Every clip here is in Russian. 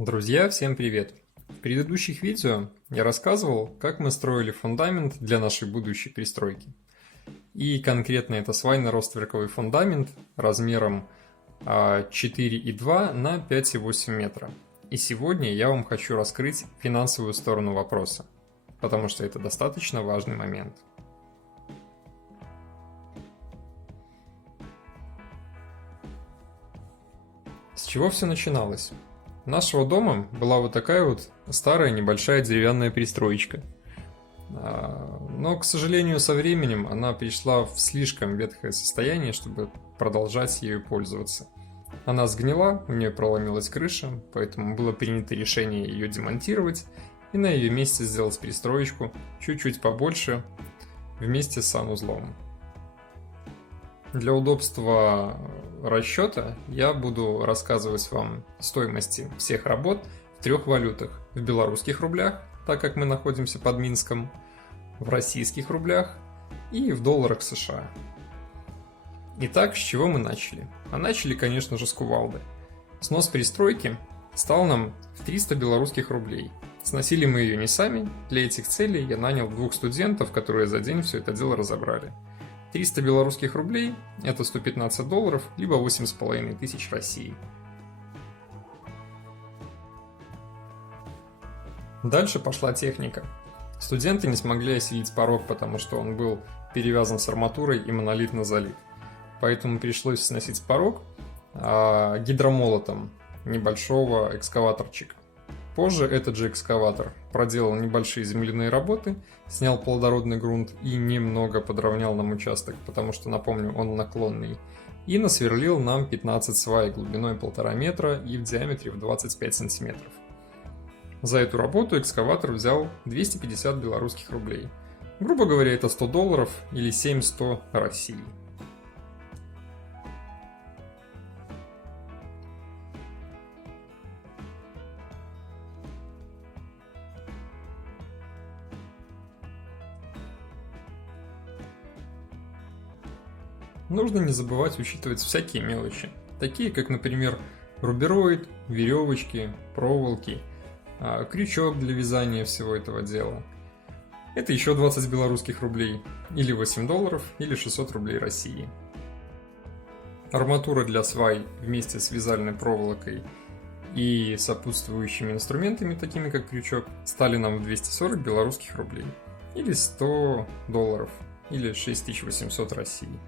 Друзья, всем привет! В предыдущих видео я рассказывал, как мы строили фундамент для нашей будущей пристройки. И конкретно это свайно-ростверковый фундамент размером 4,2 на 5,8 метра. И сегодня я вам хочу раскрыть финансовую сторону вопроса, потому что это достаточно важный момент. С чего все начиналось? У нашего дома была вот такая вот старая небольшая деревянная пристроечка. Но, к сожалению, со временем она пришла в слишком ветхое состояние, чтобы продолжать ею пользоваться. Она сгнила, у нее проломилась крыша, поэтому было принято решение ее демонтировать и на ее месте сделать пристроечку чуть-чуть побольше вместе с санузлом. Для удобства расчета я буду рассказывать вам стоимости всех работ в трех валютах. В белорусских рублях, так как мы находимся под Минском, в российских рублях и в долларах США. Итак, с чего мы начали? А начали, конечно же, с кувалды. Снос пристройки стал нам в 300 белорусских рублей. Сносили мы ее не сами, для этих целей я нанял 2 студентов, которые за день все это дело разобрали. 300 белорусских рублей – это 115 долларов, либо 8,5 тысяч России. Дальше пошла техника. Студенты не смогли осилить порог, потому что он был перевязан с арматурой и монолитно залит. Поэтому пришлось сносить порог гидромолотом небольшого экскаваторчика. Позже этот же экскаватор проделал небольшие земляные работы, снял плодородный грунт и немного подровнял нам участок, потому что, напомню, он наклонный, и насверлил нам 15 свай глубиной 1,5 метра и в диаметре в 25 сантиметров. За эту работу экскаватор взял 250 белорусских рублей. Грубо говоря, это 100 долларов или 700 России. Нужно не забывать учитывать всякие мелочи, такие как, например, рубероид, веревочки, проволоки, крючок для вязания всего этого дела. Это еще 20 белорусских рублей, или 8 долларов, или 600 рублей России. Арматура для свай вместе с вязальной проволокой и сопутствующими инструментами, такими как крючок, стали нам в 240 белорусских рублей, или 100 долларов, или 6800 России.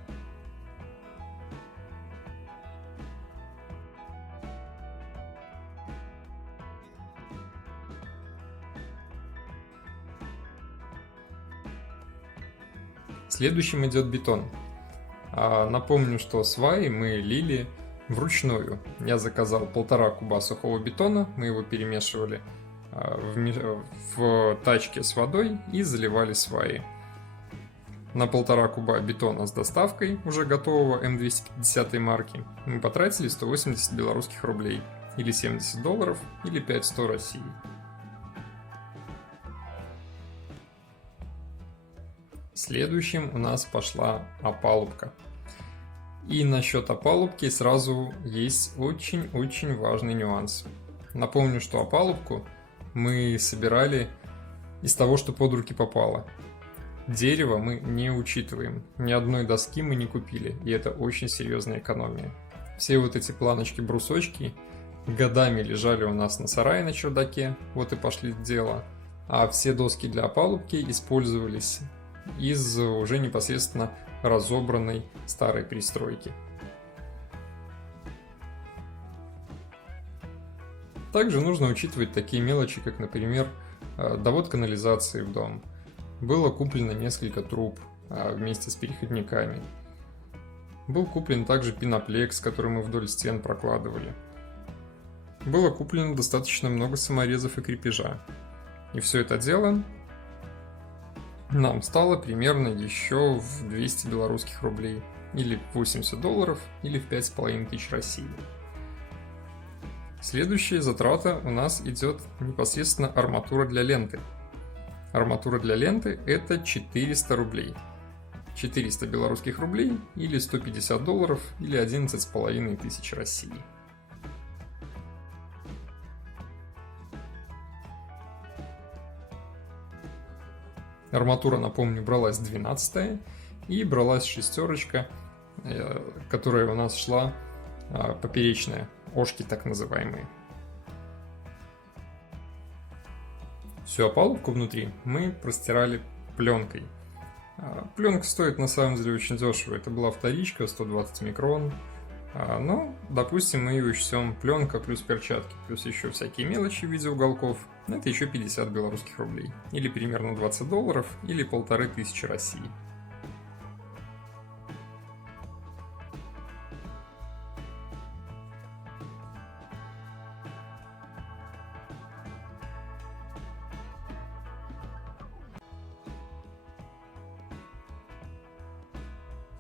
Следующим идет бетон. Напомню, что сваи мы лили вручную. Я заказал 1,5 куба сухого бетона, мы его перемешивали в тачке с водой и заливали сваи. На 1,5 куба бетона с доставкой уже готового М250 марки мы потратили 180 белорусских рублей, или 70 долларов, или 500 России. Следующим у нас пошла опалубка. И насчет опалубки сразу есть очень-очень важный нюанс. Напомню, что опалубку мы собирали из того, что под руки попало. Дерево мы не учитываем, ни одной доски мы не купили, и это очень серьезная экономия. Все вот эти планочки-брусочки годами лежали у нас на сарае на чердаке, вот и пошли в дело, а все доски для опалубки использовались из уже непосредственно разобранной старой пристройки. Также нужно учитывать такие мелочи, как, например, довод канализации в дом. Было куплено несколько труб вместе с переходниками. Был куплен также пеноплекс, который мы вдоль стен прокладывали. Было куплено достаточно много саморезов и крепежа. И все это дело нам стало примерно еще в 200 белорусских рублей, или 80 долларов, или в 5500 России. Следующая затрата у нас идет непосредственно арматура для ленты. Арматура для ленты это 400 рублей. 400 белорусских рублей, или 150 долларов, или 11,5 тысяч России. Арматура, напомню, бралась 12-я и бралась шестерочка, которая у нас шла поперечная, ошки так называемые. Всю опалубку внутри мы простирали пленкой. Пленка стоит на самом деле очень дешево. Это была вторичка, 120 микрон. Но, допустим, мы ее учтем пленка плюс перчатки, плюс еще всякие мелочи в виде уголков. Это еще 50 белорусских рублей. Или примерно $20, или 1500 России.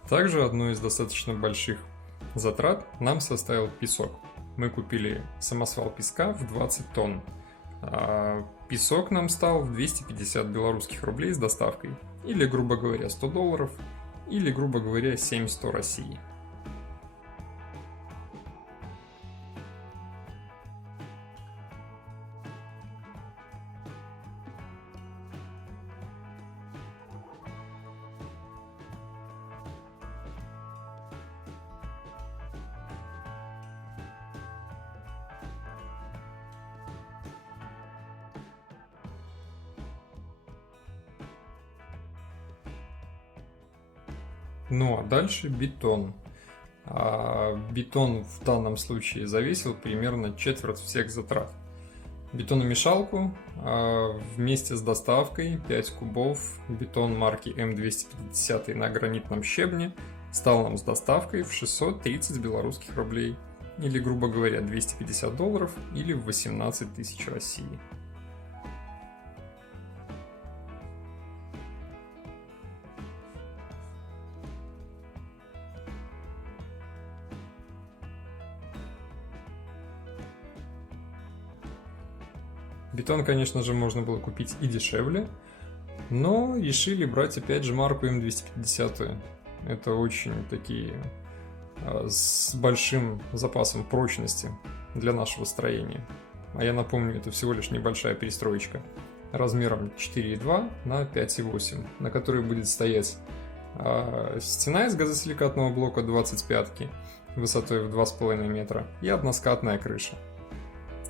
Также одной из достаточно больших затрат нам составил песок. Мы купили самосвал песка в 20 тонн. Песок нам стал в 250 белорусских рублей с доставкой. Или, грубо говоря, $100, или, грубо говоря, 700 России. Ну а дальше бетон. Бетон в данном случае зависел примерно четверть всех затрат. Бетономешалку вместе с доставкой 5 кубов бетон марки М250 на гранитном щебне стал нам с доставкой в 630 белорусских рублей. Или, грубо говоря, $250 или в 18 тысяч России. Бетон, конечно же, можно было купить и дешевле, но решили брать опять же марку М250. Это очень такие с большим запасом прочности для нашего строения. А я напомню, это всего лишь небольшая перестроечка размером 4,2 на 5,8, на которой будет стоять стена из газосиликатного блока 25 высотой в 2,5 метра и односкатная крыша.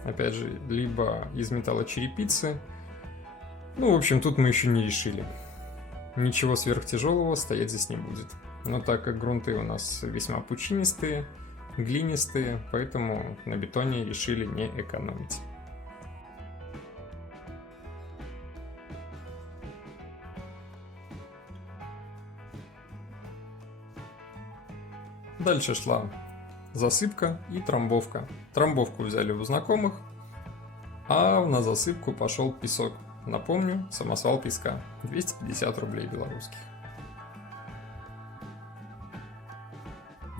Опять же, либо из металлочерепицы. Ну, в общем, тут мы еще не решили. Ничего сверхтяжелого стоять здесь не будет. Но так как грунты у нас весьма пучинистые, глинистые, поэтому на бетоне решили не экономить. Дальше шла засыпка и трамбовка. Трамбовку взяли у знакомых, а на засыпку пошел песок. Напомню, самосвал песка. 250 рублей белорусских.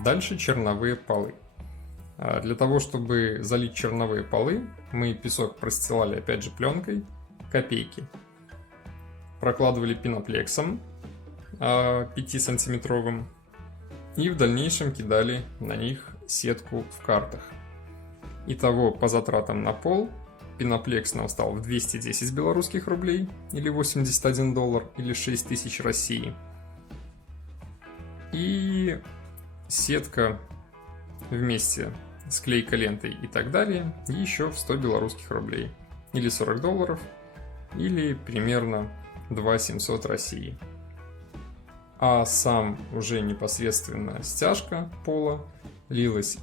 Дальше черновые полы. Для того, чтобы залить черновые полы, мы песок простилали опять же пленкой, копейки. Прокладывали пеноплексом 5-сантиметровым. И в дальнейшем кидали на них сетку в картах. Итого по затратам на пол пеноплекс нам стал в 210 белорусских рублей, или $81, или 6000 России. И сетка вместе с клейкой лентой и так далее еще в 100 белорусских рублей, или $40, или примерно 2700 России. А сам уже непосредственно стяжка пола лилась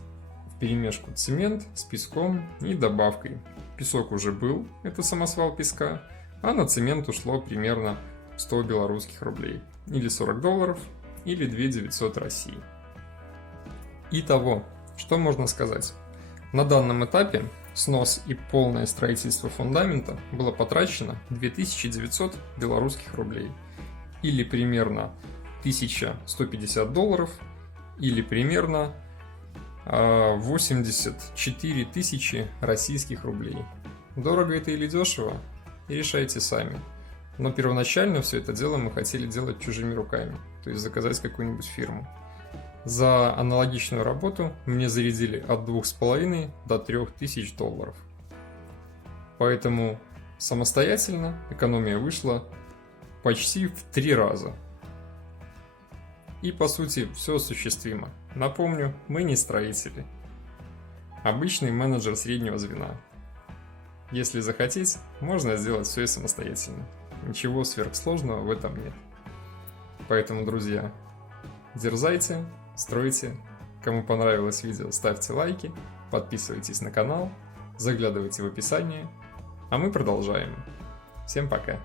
вперемешку цемент с песком и добавкой. Песок уже был, это самосвал песка, а на цемент ушло примерно 100 белорусских рублей, или $40, или 2900 России. Итого, что можно сказать? На данном этапе снос и полное строительство фундамента было потрачено 2900 белорусских рублей, или примерно $1150, или примерно 84 тысячи российских рублей. Дорого это или дешево? Решайте сами. Но первоначально все это дело мы хотели делать чужими руками, то есть заказать какую-нибудь фирму. За аналогичную работу мне зарядили от $2500 до $3000. Поэтому самостоятельно экономия вышла почти в 3 раза. И по сути все осуществимо. Напомню, мы не строители. Обычный менеджер среднего звена. Если захотеть, можно сделать все и самостоятельно. Ничего сверхсложного в этом нет. Поэтому, друзья, дерзайте, стройте. Кому понравилось видео, ставьте лайки, подписывайтесь на канал, заглядывайте в описание. А мы продолжаем. Всем пока!